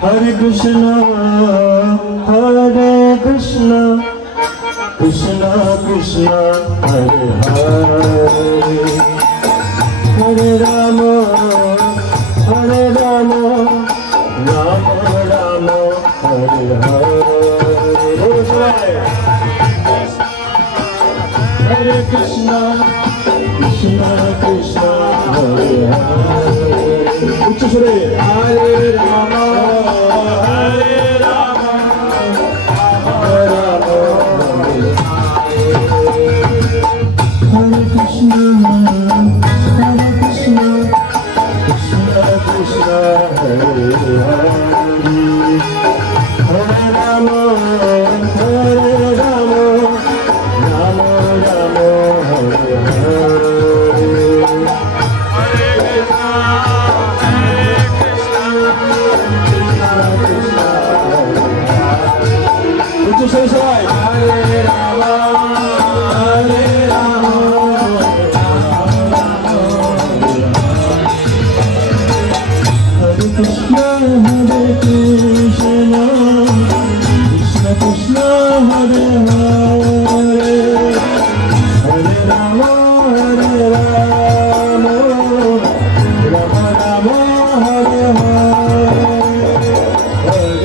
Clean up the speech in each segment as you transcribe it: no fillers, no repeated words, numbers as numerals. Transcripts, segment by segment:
Hare Krishna, Krishna Krishna, Hare Hare, Hare Rama, Rama Rama, Hare Hare. Hare Krishna, Krishna Krishna, Hare Hare. उच्च सुरे हरे राम हरे राम राम राम हरे Krishna Krishna Krishna Hare Hare Hare Ram Ram Ram Hare Hare Hare Rama, Hare Rama, Hare Krishna, Hare Krishna, Krishna Krishna, Hare Hare, Hare Rama, Hare Rama, Rama Rama, Hare Hare, Hare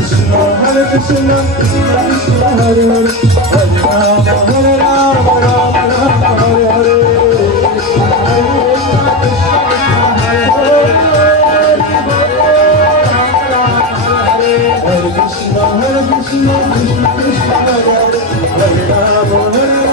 Krishna, Hare Krishna, Krishna Krishna, Hare Hare, Hare Rama, Rama Rama, Hare Hare. Hare Krishna, Hare Krishna, Krishna Krishna, Hare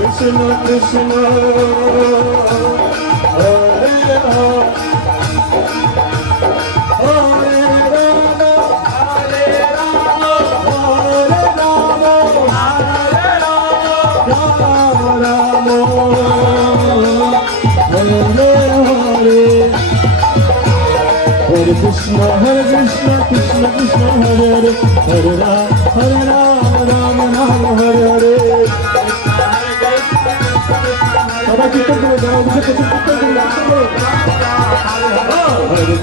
Hare Rama, Rama Rama, Hare Hare. Hare Krishna, Krishna Krishna, Hare Hare, Hare Rama, Rama Rama, Hare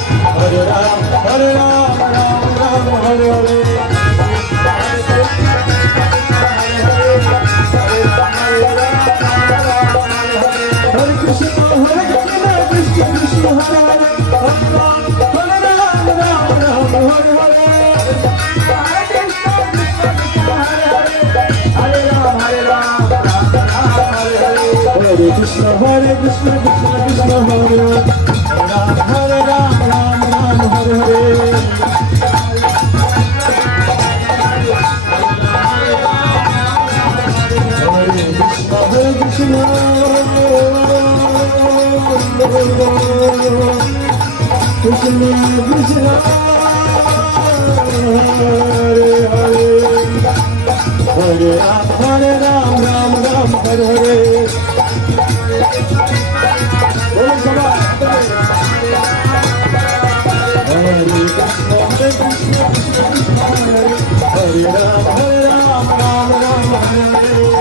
Hare. Hare Krishna, Krishna Krishna, Hare Hare, Hare Rama, Rama Rama, Hare Hare. Hare Krishna, Krishna Krishna, Hare Hare, Hare Ram, Ram Ram, Hare Hare. Hare Krishna, Krishna Krishna, Hare Hare, Hare Ram, Ram Ram, Hare Hare. Hare Krishna, Hare Ram, Ram Ram, Hare Hare. Krishna, Krishna, Krishna, Hare Hare, Hare Ram, Ram Ram, Hare Hare.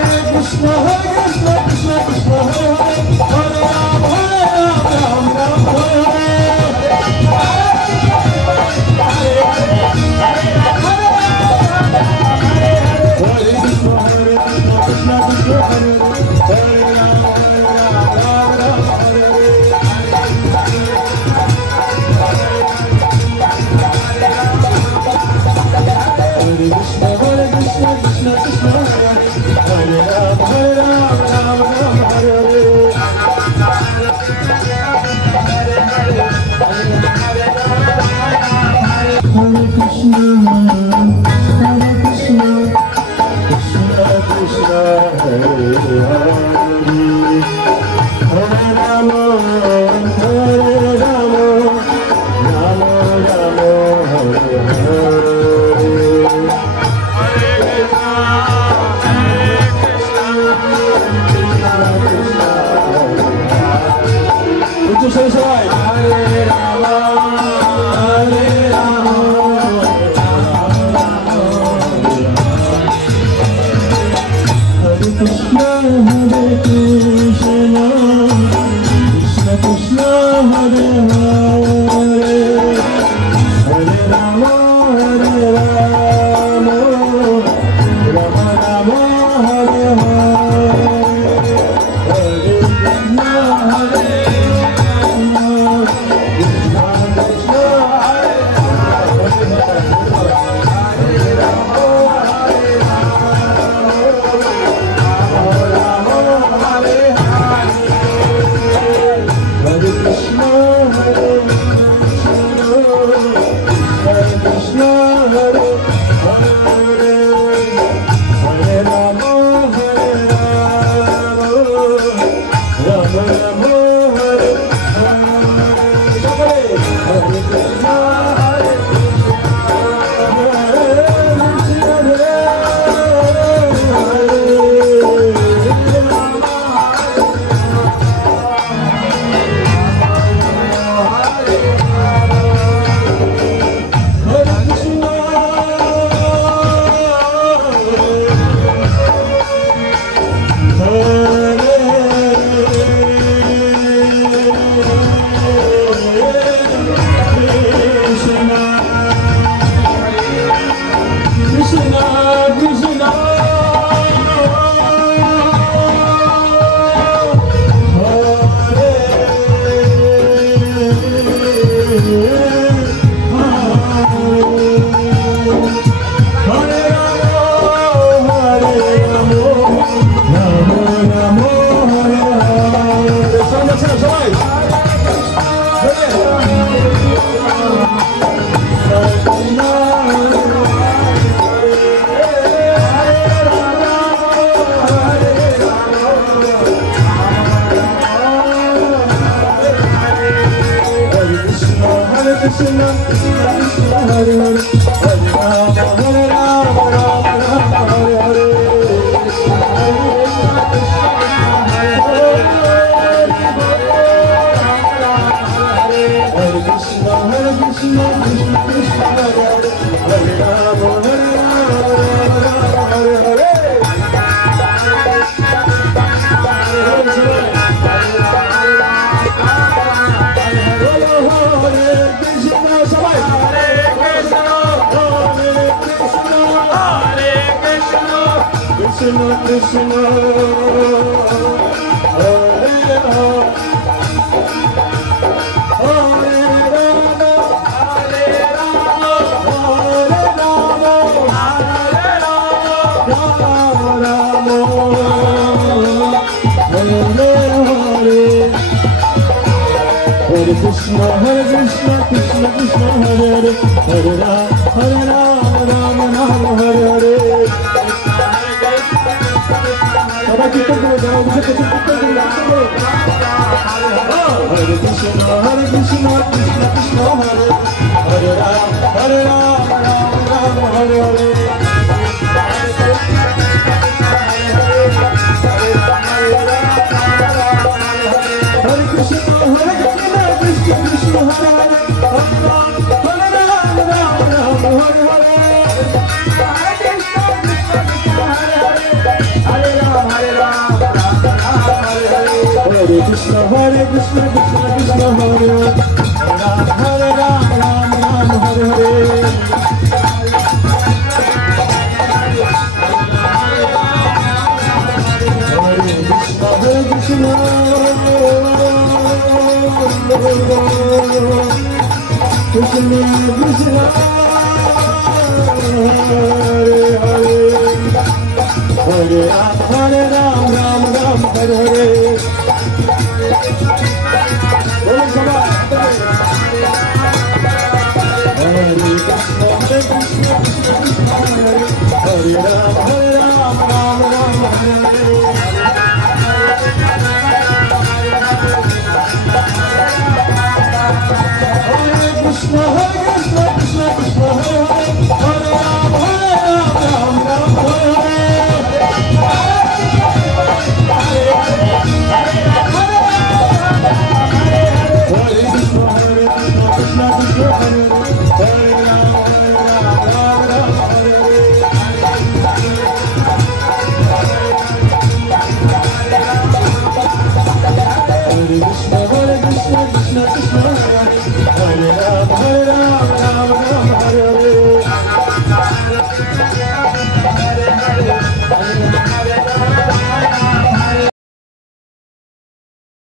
Hare Krishna, Hare Krishna, Krishna Krishna, Hare Hare, Ram, Ram Hare Hare. Hare Krishna, Hare Krishna, Krishna Krishna, Hare Hare, Hare Ram, Ram Hare Hare. Hare Krishna, Hare Krishna, Krishna Krishna, Hare Hare, Hare Rama, Hare Rama, Rama Rama, Hare Hare. Say Hare Rama, Hare Rama, Hare Krishna, Hare Krishna, Krishna Krishna, Hare Hare, Hare Rama, Hare Rama, Rama Rama, Hare Hare, Hare Krishna, Hare Krishna Krishna, Hare Rama, Hare Rama, Hare Rama, Hare Rama, Krishna Krishna Krishna Hare Hare Hare Ram Ram Ram Hare Hare Hare Krishna Hare Krishna Krishna Krishna Hare Hare Hare Ram Ram Ram Hare Hare Hare Krishna Krishna Krishna Hare Hare Hare Ram Ram Ram Hare Hare Hare Krishna Krishna Krishna Hare Hare Hare Ram Ram Ram Hare Hare Hare Krishna Krishna Krishna Hare Hare Hare Ram Ram Ram Hare Hare Hare Krishna Krishna Krishna Hare Hare Hare Ram Ram Ram Hare Hare Hare Krishna Krishna Krishna Hare Hare Ram Ram Hare Hare Hare Krishna Krishna Krishna Hare Hare Hare Ram Ram Hare Hare